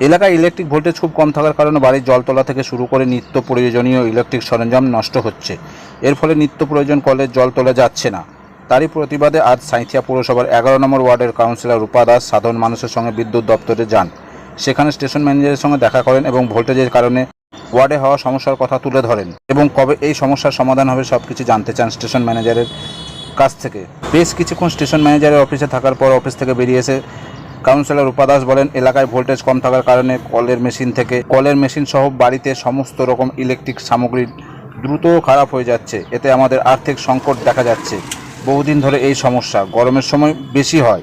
এলাকায় electric voltage খুব কম থাকার কারণে বাড়ির জলতলা থেকে শুরু করে নিত্য প্রয়োজনীয় ইলেকট্রিক সরঞ্জাম নষ্ট হচ্ছে। এর ফলে নিত্য প্রয়োজন কলের জল তোলা যাচ্ছে না। তারই প্রতিবাদে আজ সাঁইথিয়া পৌরসভার এগারো নম্বর ওয়ার্ডের কাউন্সিলর রূপা দাস সাধারণ মানুষের সঙ্গে বিদ্যুৎ দপ্তরে যান। সেখানে স্টেশন ম্যানেজারের সঙ্গে দেখা করেন এবং ভোল্টেজের কারণে ওয়ার্ডে হওয়া সমস্যার কথা তুলে ধরেন এবং কবে এই সমস্যার সমাধান হবে সব কিছু জানতে চান স্টেশন ম্যানেজারের কাছ থেকে। বেশ কিছুক্ষণ স্টেশন ম্যানেজারের অফিসে থাকার পর অফিস থেকে বেরিয়ে এসে কাউন্সিলর উপাদাস বলেন, এলাকায় ভোল্টেজ কম থাকার কারণে কলের মেশিন থেকে, কলের মেশিন সহ বাড়িতে সমস্ত রকম ইলেকট্রিক সামগ্রী দ্রুত খারাপ হয়ে যাচ্ছে। এতে আমাদের আর্থিক সংকট দেখা যাচ্ছে। বহুদিন ধরে এই সমস্যা। গরমের সময় বেশি হয়।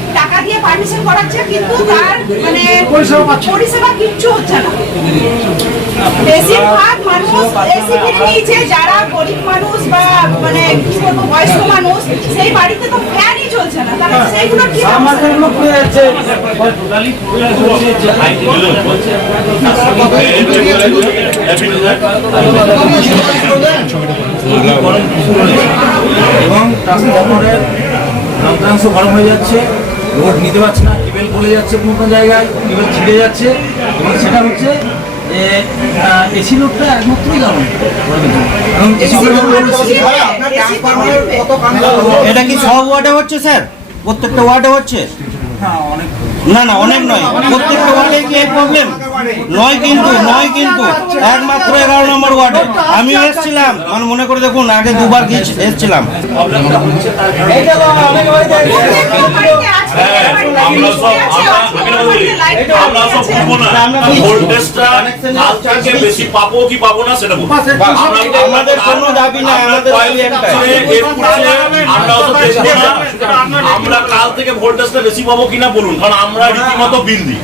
পারমিশন করাচ্ছে কিন্তু তার মানে পরিষেবা কিচ্ছু হচ্ছে না। বেশিরভাগ মানুষ এসি কিনে নিয়েছে যারা গরিব মানুষ বা মানে কি বলব বয়স্ক মানুষ সেই বাড়িতে তো ফ্যানই চলছে না। তাহলে সেইগুলো কি এবং যন্ত্রাংশ গরম হয়ে যাচ্ছে। লোড নিতে পারছে না কেবেল বলে যাচ্ছে কোনো কোনো জায়গায় কেবেল ছিঁড়ে যাচ্ছে। এবং সেটা হচ্ছে যে এসি লোডটা একমাত্রই কারণ এবং এসি এটা কি সব ওয়ার্ডে হচ্ছে স্যার? প্রত্যেকটা ওয়ার্ডে হচ্ছে? হ্যাঁ অনেক না না অনেক নয়। প্রত্যেকটা ওয়ার্ডে কি এই প্রবলেম নয় কিন্তু নয় কিন্তু একমাত্র এগারো নম্বর ওয়ার্ডে। আমিও এসেছিলাম মানে মনে করে দেখুন আগে দুবার এসেছিলাম। আমরা আমি কাল থেকে বেশি পাবো কি পাবো না সেটা বলব আমরা- আমাদের কোনো দাবি নাই, আমাদের আমরা এর পুরুষে আমরা অত দেখব না। আমরা কাল থেকে ভোল্টেজটা বেশি পাবো কিনা বলুন কারণ আমরা রীতিমতো বিল দিই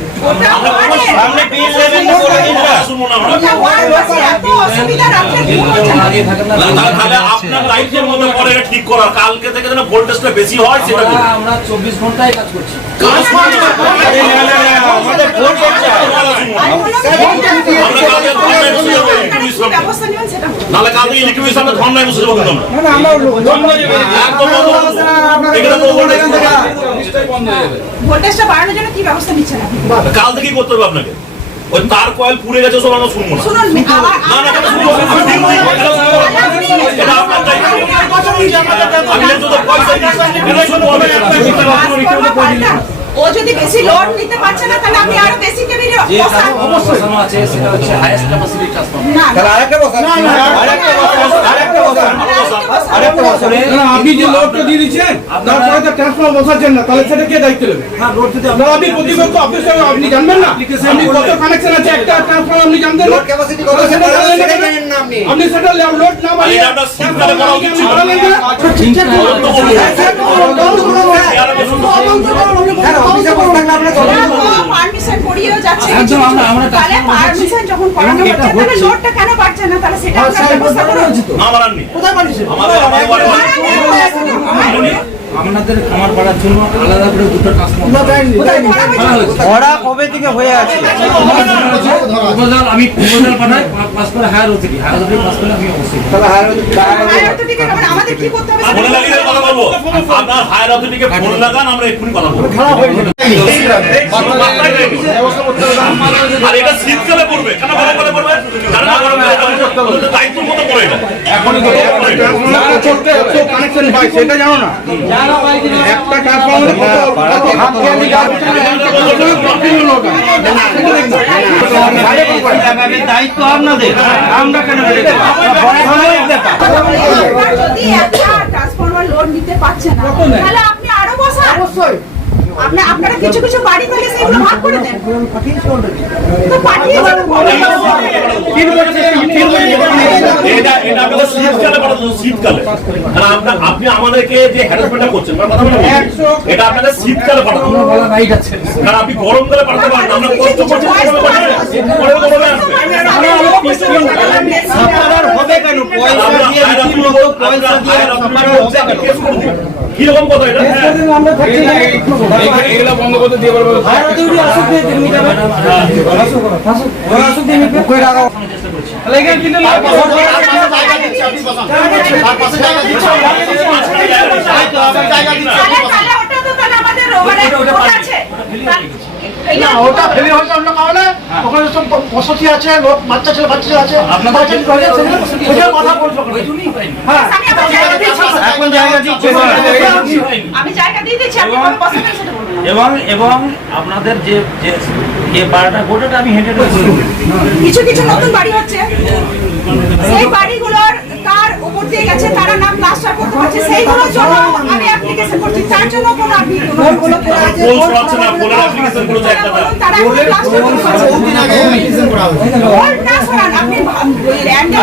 আমরা কোনো সামনে বিল দেবেন না করে দিন না। শুনব না আমরা ওটা ওয়ার্ড বাসে এত অসুবিধা রাখলে কি হচ্ছে না? না, তাহলে আপনার লাইফের মধ্যে পরে ঠিক করা কালকে থেকে যেন ভোল্টেজটা বেশি হয় সেটা আমরা চব্বিশ ঘন্টায় কাজ করছি আরে না, না, না, আমাদের ভোট হচ্ছে। আমরা কালকে ধর্নায় বসে যাব, ইলেকট্রিক কি ব্যবস্থা নেবেন সেটা বলুন। নাহলে কালকে ইলেকট্রিক সামনে ধর্নায় বসে যাব কিন্তু আমরা একদম বন্ধ করব। এখানে কোনো ভোল্টেজ নেই। ভোল্টেজটা বাড়ানোর জন্য কি ব্যবস্থা নিচ্ছেন কাল থেকে করতে হবে আপনাকে ওই তার কয়েল পুড়ে গেছে সব আমরা শুনব না শুনব। ও যদি বেশি লোড নিতে পারছে না তাহলে আমি আরও বেশি যে বসানো আছে সেটা হচ্ছে হাইয়েস্ট ক্যাপাসিটি ট্রান্সফরমার না না আরেকটা বসান, আরেকটা বসান, আরেকটা বসান। আরেকটা বসান। না, আপনি যে লোডটা দিয়ে দিচ্ছেন তারপরে তো ট্রান্সফার বসাচ্ছেন না তাহলে সেটা কে দায়িত্ব নেবে হ্যাঁ যদি না, আপনি প্রতিপক্ষ অফিসে আপনি জানবেন না আপনি কত কানেকশন আছে একটা ট্রান্সফার আপনি জানতেন না তাহলে সেটা না? আপনি সেটা লোড না বাড়িয়ে এটা আপনার করা উচিত ছিল। বাড়ালেন না? ঠিকঠাক বলুন তো বলুন। চেয়ারে বসুন তো। পারমিশন করিয়েও যাচ্ছে একদম। আমরা- আমরা তাহলে পারমিশন যখন করানো হচ্ছে তাহলে লোডটা কেন বাড়ছে না তাহলে সেটা আপনার ব্যবস্থা করুন আমার আর নেই। আমাদের আমাদের বাড়ি- বাড়ানো হচ্ছে। আপনাদের খামার পাড়ার জন্য আলাদা করে দুটো ট্রান্সফর্মার ওরা কবে থেকে হয়ে আছে? প্রপোজাল আমি প্রপোজাল পাঠাই পাস করে higher authority higher authority pass করে আমি অবশ্যই হায়ার অথরিটিকে আমাদের কি করতে হবে? ফোনে লাগিয়ে কথা বলব। আপনার হায়ার অথরিটিকে ফোন লাগান আমরা এক্ষুনি কথা বলব। আর এটা শীতকালে পড়বে কেন গরমকালে পড়বে? গরমকালে? দায়িত্ব মতো পড়ে এটা এখনই চলতে কানেকশন পাই সেটা জানো না? একটা ট্রান্সফরমারে কত কত হাত দিয়ে যার পিছনে কতজন লোক আছে? দায়িত্ব আপনাদের। আমরা কেন বেরোবো? সময়ের ব্যাপার এবার যদি একটা ট্রান্সফরমার লোড নিতে পারছে না তাহলে আপনি আরও বসান। অবশ্যই। আপনি আপনারা কিছু কিছু বাড়ি থেকে সেগুলো ভাগ করে দেন। তো শীতকালে শীতকালে। আপনি আমাদেরকে যে হ্যারাসমেন্টটা করছেন মানে কথা বলে এটা আপনাদের শীতকালে কারণ আপনি গরমকালে পাঠাতে পারেন হবে কেন? পয়সা দিয়ে রীতিমতো পয়সা দিয়ে সাফারার হবে কেন? কীরকম কথা এটা? হ্যাঁ। এগুলো বন্ধ করতে দিয়ে তাহলে তাহলে ওটা তো আমাদের মানে ওটা আছে। না ওটা ফেলে হয়েছে অন্য কারণে ওখানে সব বসতি আছে লোক বাচ্চা ছেলে বাচ্চা ছেলে আছে। বাচ্চা ছেলে যাচ্ছে, সেগুলো- সেগুলো কথা বলছো হ্যাঁ। আমি আমার জায়গা দিয়েছি। এখন জায়গা দিচ্ছে আমি জায়গা দিয়ে দিচ্ছি আপনি কবে বসাবেন সেটা বলুন। এবং এবং আপনাদের যে যে যে বারোটা গোটাটা আমি হেঁটে কিছু কিছু নতুন বাড়ি হচ্ছে। সেই বাড়িগুলোর কার উপর দিয়ে গেছে? তারা নাম করতে পারছে সেইগুলোর জন্য আমি অ্যাপ্লিকেশন করছি। তার জন্য কোনো আপনি ল্যান্ডে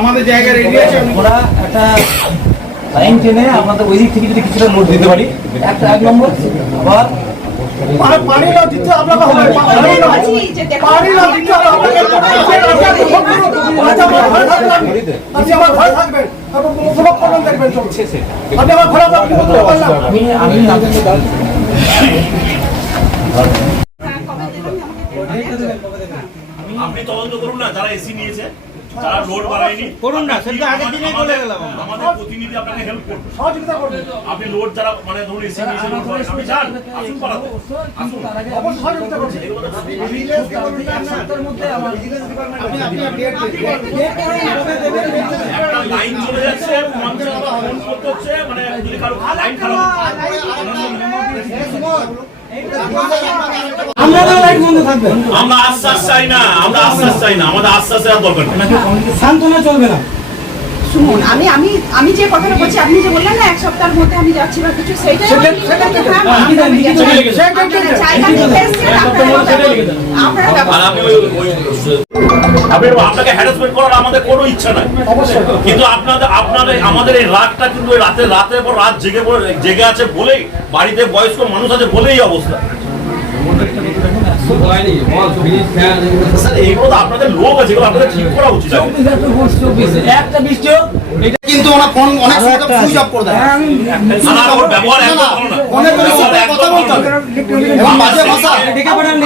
আমাদের জায়গা রেডি আছে আমরা একটা লাইন টেনে আমাদের ওই দিক থেকে যদি কিছুটা লোড দিতে পারি। একটা এক নম্বর আবার পানি না দিতে আপনাকে হবে। পানি না পানি না দিতে আপনাকে আমার ঘরে থাকবেন। আপনি আমার ঘরে থাকবেন। তারপর কোনো প্রবলেম দেখবেন চলছে আপনি আমার ঘরে কোনো প্রবলেম আমি আমি আপনি তদন্ত করুন না যারা এসি নিয়েছে। যারা লোড বাড়ায়নি করুন না, সেটা আগের দিনেই বলে গেলাম আমাদের প্রতিনিধি আপনাকে হেল্প করবে সহযোগিতা করবেন আপনি লোড যারা মানে ধরুন এসি লোড আপনি যান আসুন পাঠাতে আসুন অবশ্যই সহযোগিতা করছি একটা লাইন চলে যাচ্ছে মানুষের আবার ফোন করতে হচ্ছে মানে যদি কারও লাইন খারাপ আপনাদের লাইট বন্ধ থাকবে। আমরা আশ্বাস চাই না আমরা আশ্বাস চাই না আমাদের আশ্বাসের দরকার সান্ত্বনা চলবে না। শুনুন আমি আমি আমি যে কথাটা বলছি আপনি যে বললেন না এক সপ্তাহের মধ্যে আমি যাচ্ছি বা কিছু আপনাকে হ্যারাসমেন্ট করার আমাদের কোনো ইচ্ছা নাই। কিন্তু আপনাদের আপনাদের আমাদের এই রাতটা কিন্তু ওই রাতে রাতের পর রাত জেগে জেগে আছে বলেই বাড়িতে বয়স্ক মানুষ আছে বলেই এই অবস্থা স্যার এইগুলো তো আপনাদের লোক আছে এগুলো আপনাদের ঠিক করা উচিত। একটা বৃষ্টি হোক কিন্তু ওরা ফোন অনেক সময় সুইচ অফ করে দেয়। না, না, ওর ব্যবহার একদম ভালো না। ফোনে করে সাথে কথা বলতে হবে এবং বাজে ভাষা।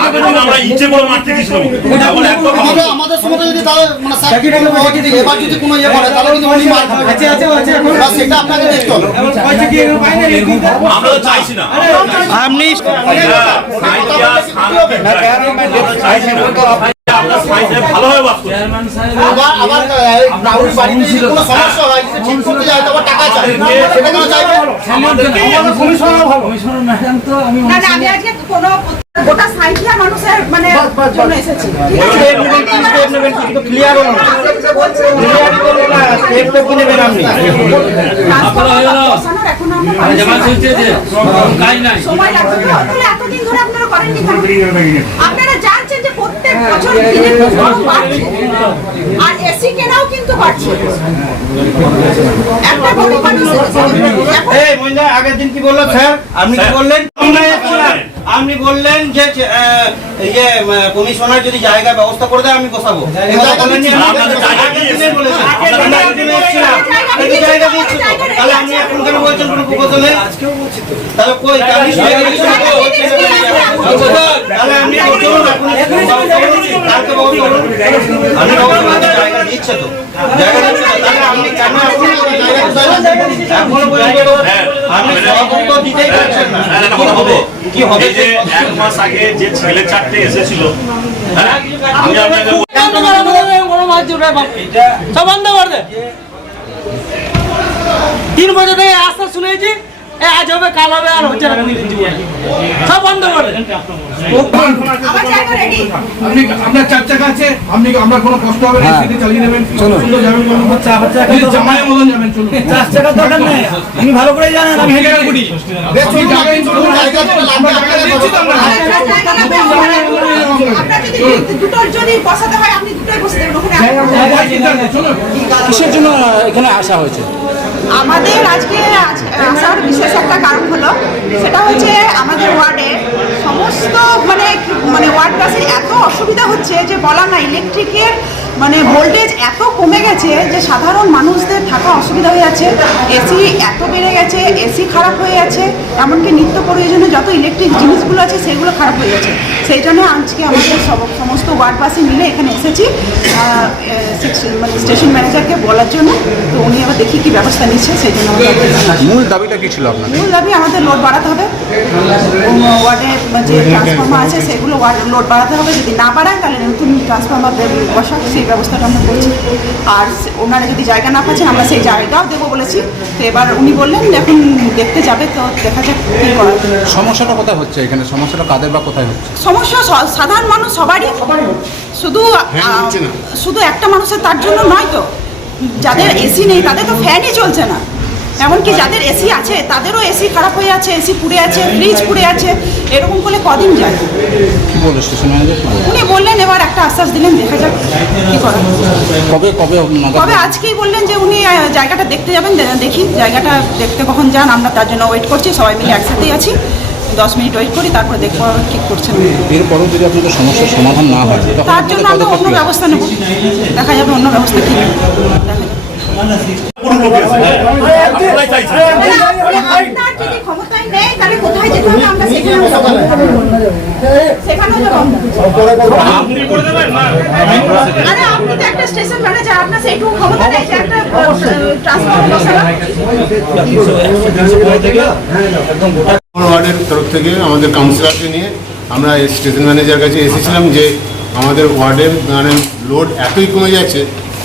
আগে যখন আমরা ইচ্ছে করে মারতে আমাদের সময় যদি তাহলে এবার যদি কোনো ইয়ে করে তাহলে কিন্তু উনি মার খাবে এবার সেটা আপনাকে দেখতে হবে আমরা চাইছি না আপনি আপনার সাঁইথিয়ায় ভালোভাবে বাস করছে। চেয়ারম্যান সাহেব আবার আবার কাউরির বাড়িতে যদি কোনো সমস্যা হয়। যদি ঠিক করতে যায় তবে টাকা চাই। সেটা কেন চাইবে আমাদেরকে কমিশনার ম্যাডাম তো আমি না না আমি আজকে কোনো গোটা সাইকেল মানুষের মানে জন্য এসেছি। ঠিক আছে? স্টেপ নেবেন কি স্টেপ নেবেন কি তো ক্লিয়ার হলো। না আপনি যে বলছেন যে ক্লিয়ার করল না স্টেপ তো কি নেবেন আপনি ট্রান্সফরমার আমরা সময় লাগবে। এতদিন ধরে আপনারা করেননি আপনারা জানছেন যে প্রত্যেক বছর দিনের বাড়ছে আর এসি কেনাও কিন্তু বাড়ছে একটা আগের দিন কি বলল স্যার? আপনি কি বললেন আপনি বললেন যে ইয়ে কমিশনার যদি জায়গা ব্যবস্থা করে দেয় আমি বসাবো। তাহলে আপনি এখন কেন বলছেন? কোনো প্রপোজাল নেই? তাহলে কই? তাহলে আপনি বলুন এখন ব্যবস্থা করুন, কালকে ব্যবস্থা করুন। আপনি ব্যবস্থা করুন, জায়গা দিচ্ছে তো জায়গা দিচ্ছে তো তাহলে আপনি কেন এখন এখনও পর্যন্ত হ্যাঁ, আপনি সভাপতি দিতেই পারছেন না হ্যাঁ, একটা কি কথা হবে বলব। কি হবে এই যে এক মাস আগে যে ছেলে চারটে এসেছিল হ্যাঁ? আমি আপনাকে সব বন্ধ করে দে তিন বছর থেকে আস্তে শুনেছি আজ হবে কাল হবে আর হচ্ছে না সব বন্ধ করে আপনার চার চাকা আছে আপনি আমরা কোনো কষ্ট হবে না চালিয়ে নেবেন। সুন্দর যাবেন মতন যাবেন চলুন। চার চাকা দরকার নেই। আমি ভালো করে জানেন আমি হেঁটে আপনার হয় কিসের জন্য এখানে আসা হয়েছে? আমাদের আজকে আজ- আসার বিশেষ একটা কারণ হলো, সেটা হচ্ছে আমাদের ওয়ার্ডে সমস্ত মানে মানে ওয়ার্ডবাসীর এত অসুবিধা হচ্ছে যে বলা না ইলেকট্রিকের মানে ভোল্টেজ এত কমে গেছে যে সাধারণ মানুষদের থাকা অসুবিধা হয়ে যাচ্ছে। এসি এত বেড়ে গেছে এসি খারাপ হয়ে যাচ্ছে এমনকি নিত্য প্রয়োজনীয় যত ইলেকট্রিক জিনিসগুলো আছে সেগুলো খারাপ হয়ে যাচ্ছে। সেই জন্য আজকে আমাদের সব- সমস্ত ওয়ার্ডবাসী মিলে এখানে এসেছি মানে স্টেশন ম্যানেজারকে বলার জন্য। তো উনি এবার দেখি কি ব্যবস্থা নিচ্ছে সেই জন্য আমাদের মূল দাবিটা কি ছিল আপনার মূল দাবি আমাদের লোড বাড়াতে হবে। ওয়ার্ডে যে ট্রান্সফর্মার আছে সেগুলো ওয়ার্ড লোড বাড়াতে হবে। যদি না বাড়ায় তাহলে নতুন ট্রান্সফর্মার বসাক। সেই ব্যবস্থাটা আমরা করছি। আর সে- ওনারা যদি জায়গা না পাচ্ছেন আমরা সেই জায়গাও দেবো বলেছি। তো এবার উনি বললেন এখন দেখতে যাবে তো দেখা যাক কী করা সমস্যাটা কোথায় হচ্ছে এখানে? সমস্যাটা কাদের বা কোথায় হচ্ছে? সমস্যা সাধারণ মানুষ সবারই। শুধু শুধু একটা মানুষের তার জন্য নয় তো। যাদের এসি নেই তাদের তো ফ্যানই চলছে না। এমনকি যাদের এসি আছে তাদেরও এসি খারাপ হয়ে আছে এসি পুড়ে আছে ফ্রিজ পুড়ে আছে এরকম করলে কদিন যায়? কি স্টেশন ম্যানেজার উনি বললেন এবার একটা আশ্বাস দিলেন দেখা যাক কি করা কবে কবে তবে আজকেই বললেন যে উনি জায়গাটা দেখতে যাবেন দেখি জায়গাটা দেখতে কখন যান আমরা তার জন্য ওয়েট করছি সবাই মিলে একসাথেই আছি। দশ মিনিট ওয়েট করি তারপরে দেখব আবার ঠিক করছেন এরপরেও যদি আপনাদের সমস্যার সমাধান না হয় তার জন্য আমরা অন্য? ব্যবস্থা নেব। দেখা যাবে অন্য ব্যবস্থা কি দেখা যাবে ওয়ার্ডের তরফ থেকে আমাদের কাউন্সিলারকে নিয়ে আমরা স্টেশন ম্যানেজার কাছে এসেছিলাম যে আমাদের ওয়ার্ডের মানে লোড এতই কমে যাচ্ছে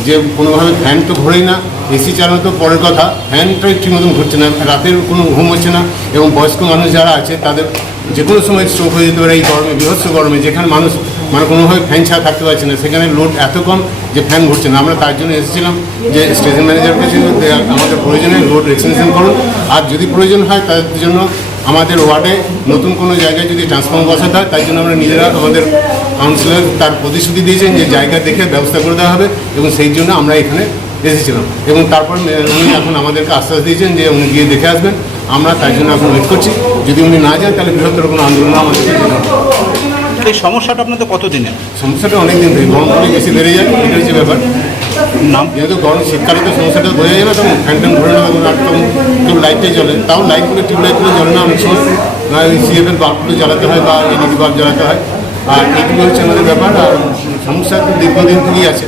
যে কোনোভাবে ফ্যান তো ঘোরেই না এসি চালানো তো পরের কথা ফ্যানটাই ঠিক মতন ঘুরছে না, রাতের কোনো ঘুম হচ্ছে না এবং বয়স্ক মানুষ যারা আছে, তাদের যে কোনো সময় স্ট্রোক হয়ে যেতে পারে এই গরমে বৃহৎ গরমে, যেখানে মানুষ মানে কোনোভাবে ফ্যান ছাড়া থাকতে পারছে না, সেখানে লোড এত কম যে ফ্যান ঘুরছে না। আমরা তার জন্য এসেছিলাম যে স্টেশন ম্যানেজার কাছে যে আমাদের প্রয়োজনে লোড এক্সটেনশন করুন। আর যদি প্রয়োজন হয়, তাদের জন্য আমাদের ওয়ার্ডে নতুন কোনো জায়গায় যদি ট্রান্সফর্ম বসাতে হয় তাই জন্য আমরা নিজেরা আমাদের কাউন্সিলর তার প্রতিশ্রুতি দিয়েছেন যে জায়গা দেখে ব্যবস্থা করে দেওয়া হবে এবং সেই জন্য আমরা এখানে এসেছিলাম। এবং তারপর উনি এখন আমাদেরকে আশ্বাস দিয়েছেন যে উনি গিয়ে দেখে আসবেন। আমরা তাই জন্য এখন ওয়েট করছি। যদি উনি না যান তাহলে বৃহত্তর কোনো আন্দোলন আমাদেরকে যেতে এই সমস্যাটা আপনাদের কতদিনের? সমস্যাটা অনেক দিন ধরে গরম অনেক বেশি বেড়ে যায় এটা হচ্ছে ব্যাপার। নাম? যেহেতু গরম শীতকালে তো সমস্যাটা বোঝা যাবে তখন ফ্যান ট্যান ঘুরে না আর তখন কেউ লাইটটাই জ্বলে তাও লাইটগুলো টিউবলাইটগুলো জ্বলে না অনেক সময়। সিএফের বাল্বগুলো জ্বালাতে হয় বা এলইডি বাল্ব জ্বালাতে হয়। আর এগুলো হচ্ছে আমাদের ব্যাপার, আর সমস্যা দীর্ঘদিন থেকেই আছে।